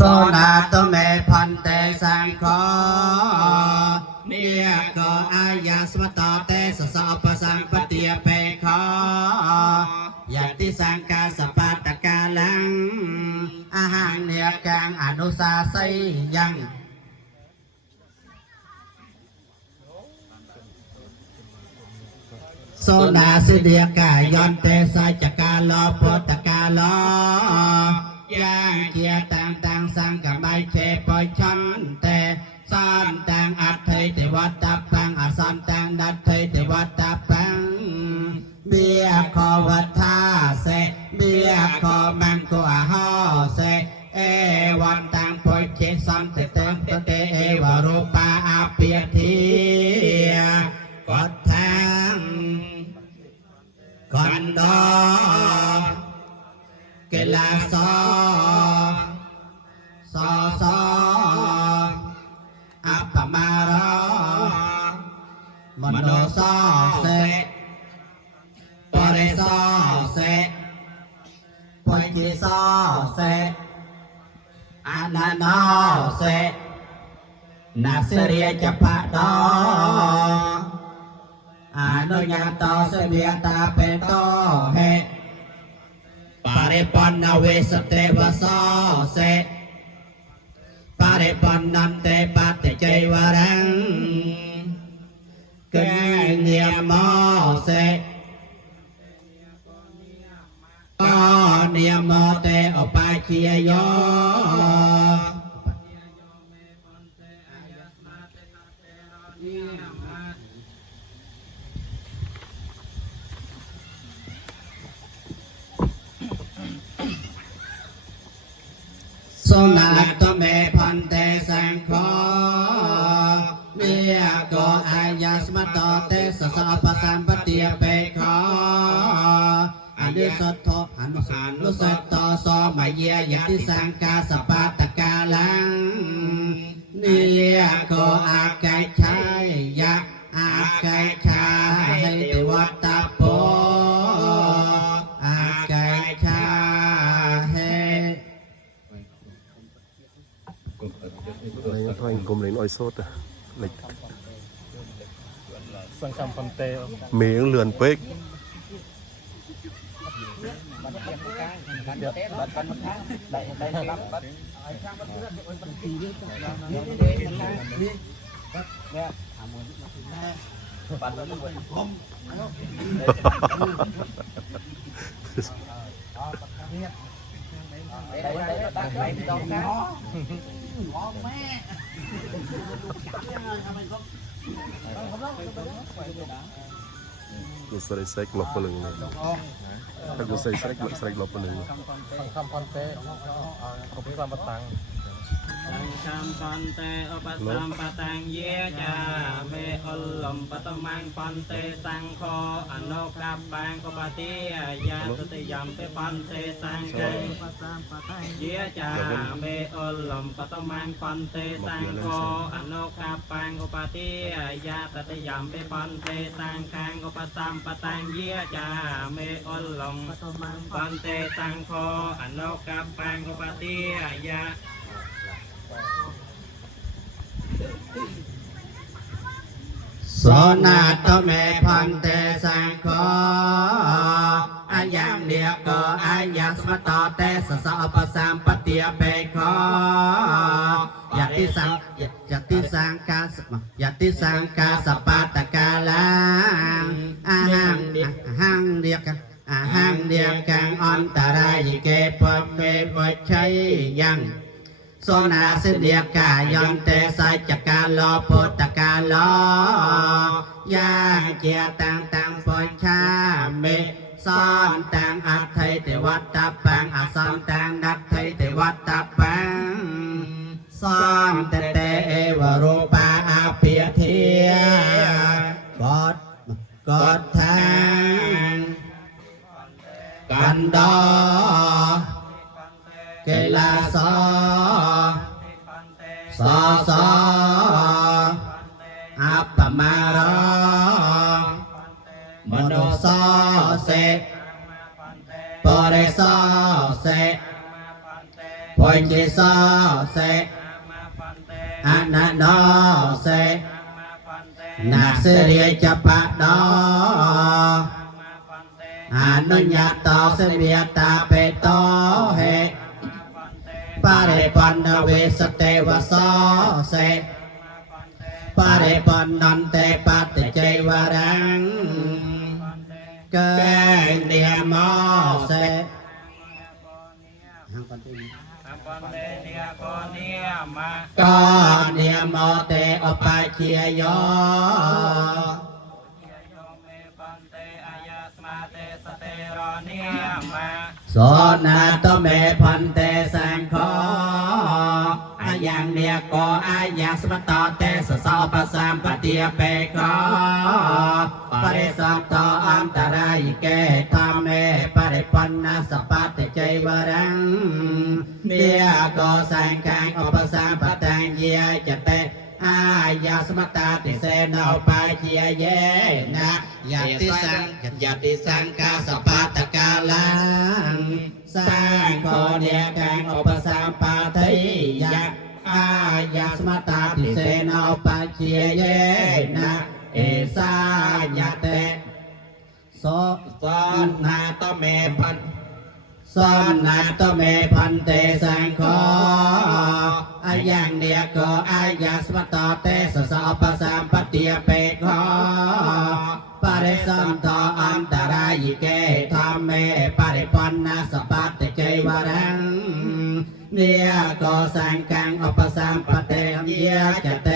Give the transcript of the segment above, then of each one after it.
โซนาตเมพันเตสังโฆเนียโกอายาสมตเตสสะปะสังปฏิยเปขอยะติสังกาสปัตตกาลังอาหังเนียกังอนุสาสยังโซนาสิเดียกายอนเตสัจกาลโพตกาลยังเกียตังสังกัมไบเคปอยชันเตสันตังอัตเทเทวัตตาปังอสันตังนัตเทเทวัตตาปังเบียขอวัฏาเสเบียขอมังกัวหอเสเอวันตังปอยเชสันเตเตเตเอวารูปาอาเปียทีกอดทางกันดอเกลาซออัปปมารมโนซอเสปริซอเสปอยจิซอเสอานาโนเสนาเสเรียจปะดออนุญาโตเสเบียตาเปโตเฮปาริปันนาเวสเตวะโสเสปาริปันนันเตปัตเจวรังเกเนียมอเสกเนียมอเตอปาชียโยโซนาตเมพันเตสังโฆเนียโกอายาสมตเตสสะปะสัมปติยเปขออนิสัตโตอนุสัตโตโสมเยยติสังกาสปัตตกาลังเนียโกอากายชายยะอากายชายเทวัตตาโปอากายชายThôi anh cùng lấy nồi sốt à lịch sang cam phần tê miếng lườn pếch Gue sering klop peleng nih. Aku sering klop peleng. sang cam phần tê kopi selamat tang สังฆัมปันเตอปัสสัมปตังเยจาเมอลมปตมังปันเตสังโฆอนุกัปปังกปฏิยาตุติยัมเปปันเตสังฆังปัสสัมปตังเยจาเมอลมปตมังปันเตสังโฆอนุกัปปังกปฏิยาตุติยัมเปปันเตสังฆังปัสสัมปตังเยจาเมอลมปตมังปันเตสังโฆอนุกัปปังกปฏิยาโสนาตเมพันเตสังโฆอายังเดียโกอายังสมตเตสสะปะสัมปติยเปขอยะติสังกาสปัตตกาลังอาหังเดียกังอันตรายเกปะเมปะชัยยังโซนาสิเดียกายอนเตสัจกาลโพตกาลยังเกียตังปอยชาเมซ้อนตังอัตไทเทวัตตาปังอสันตังนัตไทเทวัตตาปังซ้อนเตเอวรูปาอาเปียเทียกอดทางกันดอเกลาซออัปปมารมโนซอเสปริซอเสป ยเจโสเสอนันโดเสนาเสเรียจัปะดออนุญญาโตเสเวียตาเปโตเหปาริปันนเวสเตวะโสเสปาริปันนันเตปัตเจวรังเกเนียมอเสก็เนียมอเตอปาเชียโยโสนาโตเมพันเตสังโฆอายังเนียโกอายังสมตอเตสสอปสัมปติเปโกปริสัมโตอันตรายเกธรรมเมปริปันนาสปัตติเจวรังเนียโกสังฆังอุปสัมปตังเยจเตอายาสมตาติเสนาปาเจียเยนะยาติสังกาสปัตตกาลังสังโฆเนียกังอุปสัมปาทิยะอายาสมตาติเสนาปาเจียเยนะเอสายาเตโสนาตเมพันสอนนาตเมพันเตสังโฆอายังเดียโกอายังสมตเตสสะปสัมปติเปโกปริสัมโตอันตรายเกธรรมเมปริปันนาสปัตติเจวรังเดียโกสังฆังอุปสัมปเตเยจเต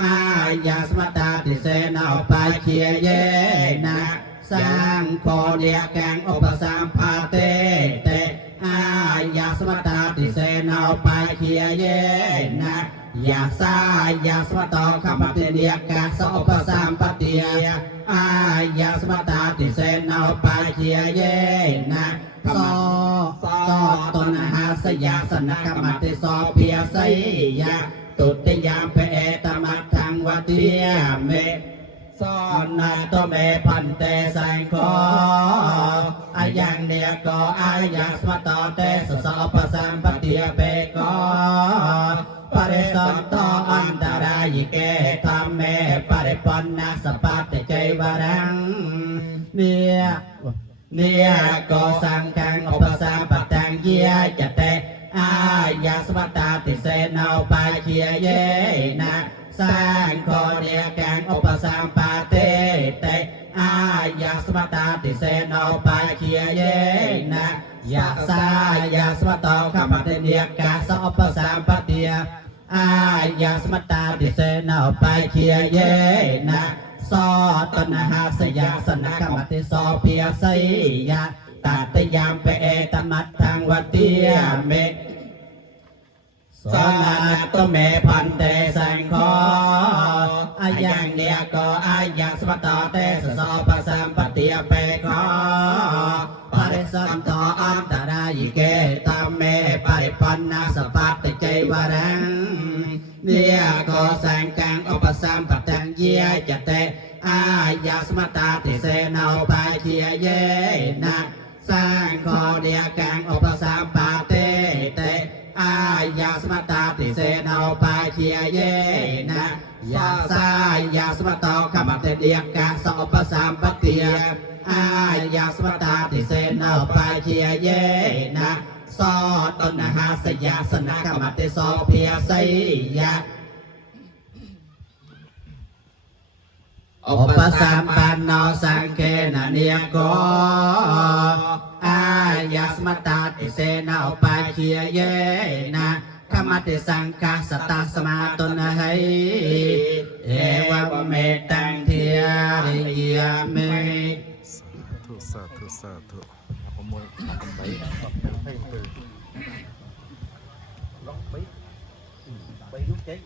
อายังสมตติเสนาปาเชียเยนะสังโฆเดียกังอุปสัมปเตเตอายาสมตาติเสนาปาเคียเยนะยาสายาสมตขปติเดียกังสอุปสัมปติยอายาสมตาติเสนาปาเคียเยนะโสตนะหาสยาสนะกรรมติโสเพียสยะตุติยามเปเอตมัตถังวัติยเมสอนนาโตเมพันเตสังโฆอายังเดียโกอายังสมตเตสสะปสัมปติเปโกปริสัมโตอันตรายเกธรรมเมปริปันนาสปัตติเจวรังเนียโกสังฆังอุปสัมปตังเยจเตอายาสมตาติเสนาปาเคียเยนะสังโฆเดียกังอุปสัมปเตเตอายาสมตาติเสนาปาเคียเยนะยาสายาสมตขปติเดียกาสอุปสัมปติยอายาสมตาติเสนาปาเคียเยนะโสตนะหาสยาสนะกรรมติโสเพียสยะตัตยามเปเอตมัตถังวัติยเมโสนาโตเมพันเตสังโฆอายังเดียโกอายังสมตเตสสปสัมปติเปโกปริสัมโตอันตรายเกตัมเมปริปันนาสปัตติเจวรังเดียโกสังฆังอุปสัมปตังเยจเตอายาสมตาติเสนาปาเคียเยนะสังโฆเดียกังอุปสัมปเตเตอายาสมตาติเสนาปาเคียเยนะยาสายาสมตขปติเดียกังสอุปสัมปติยอายาสมตาติเสนาปาเคียเยนะโสตนะหาสยาสนะกรรมติโสเพียสยะอุปสัมปันโนสังเกนะเนียโกอายาสมตาติเสนาปาเคียเยนะขมติสังฆาสตาสมาตนะให้เอวเมตังเทียริยเมสาธุสาธุ ขโมยไปให้ตื่นล็อกไปยุกเจ๊